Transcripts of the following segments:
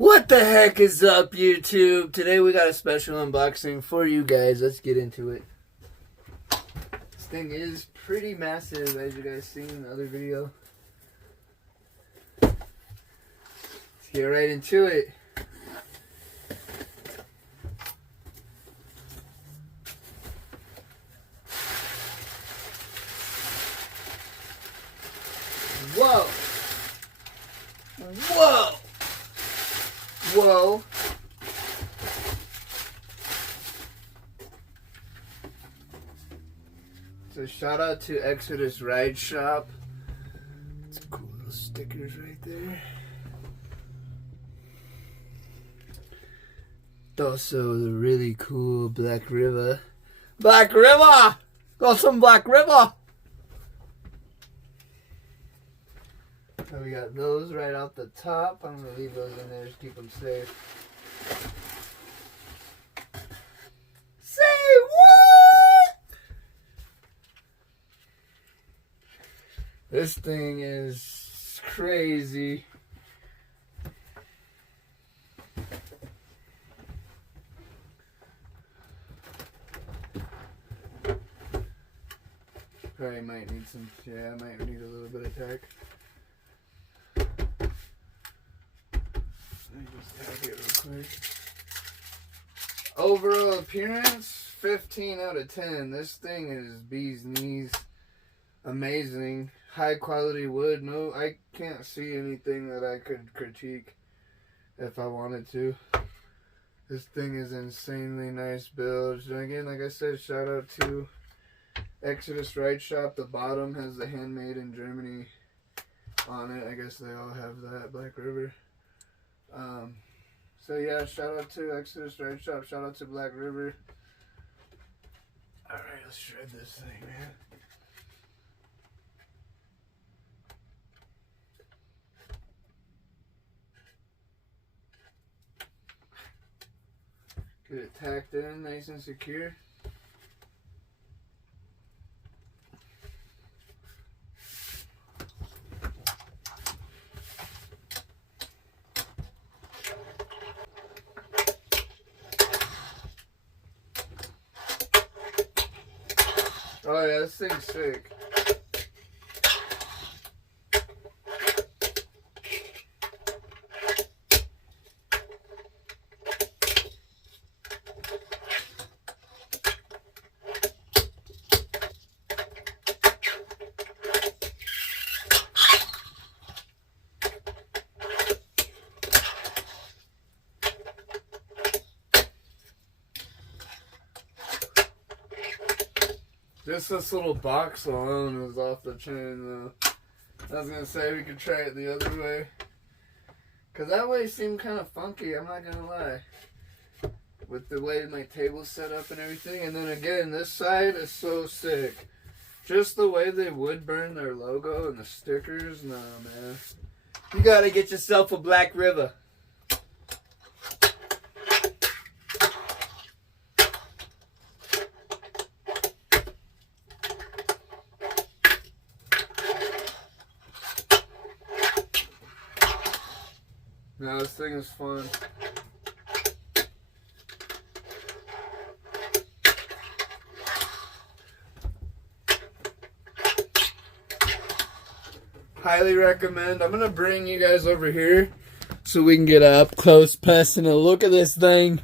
What the heck is up, YouTube? Today we got a special unboxing for you guys. Let's get into it. This thing is pretty massive, as you guys seen in the other video. Let's get right into it. Whoa! Whoa! Whoa. So shout out to Exodus Ride Shop. Some cool little stickers right there. Also the really cool Black River. Black River! Got some Black River! So we got those right off the top. I'm going to leave those in there to keep them safe. Say what? This thing is crazy. Probably might need some, I might need a little bit of tack. Let me just tag it real quick. Overall appearance, 15 out of 10. This thing is bee's knees. Amazing. High quality wood. No, I can't see anything that I could critique if I wanted to. This thing is insanely nice build. And again, like I said, shout out to Exodus Ride Shop. The bottom has the handmade in Germany on it. I guess they all have that. Black River. So yeah, shout out to Exodus Ride Shop, shout out to Black River. Alright, let's shred this thing, man. Get it tacked in nice and secure. Oh yeah, this thing's sick. Just this little box alone is off the chain though. I was gonna say we could try it the other way. Cause that way seemed kind of funky, I'm not gonna lie. With the way my table's set up and everything. And then again, this side is so sick. Just the way they wood burn their logo and the stickers, nah man. You gotta get yourself a Black River. No, this thing is fun. Highly recommend. I'm going to bring you guys over here so we can get an up close personal look at this thing.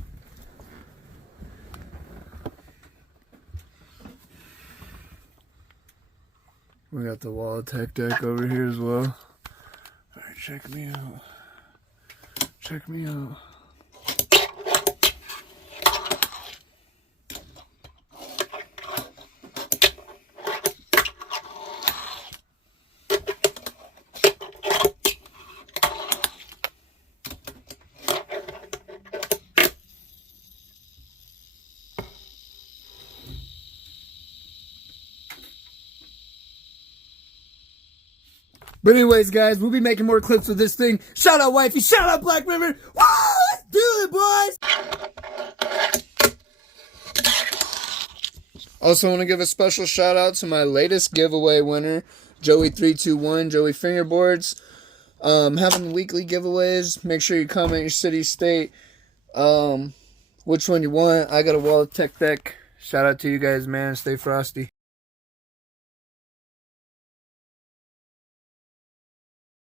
We got the wall tech deck over here as well. Alright, check me out. Check me out. But anyways, guys, we'll be making more clips with this thing. Shout out Wifey, shout out Black River. Woo! Let's do it, boys! Also want to give a special shout out to my latest giveaway winner, Joey321, Joey Fingerboards. Having weekly giveaways. Make sure you comment your city, state, which one you want. I got a Wall Tech deck. Shout out to you guys, man. Stay frosty.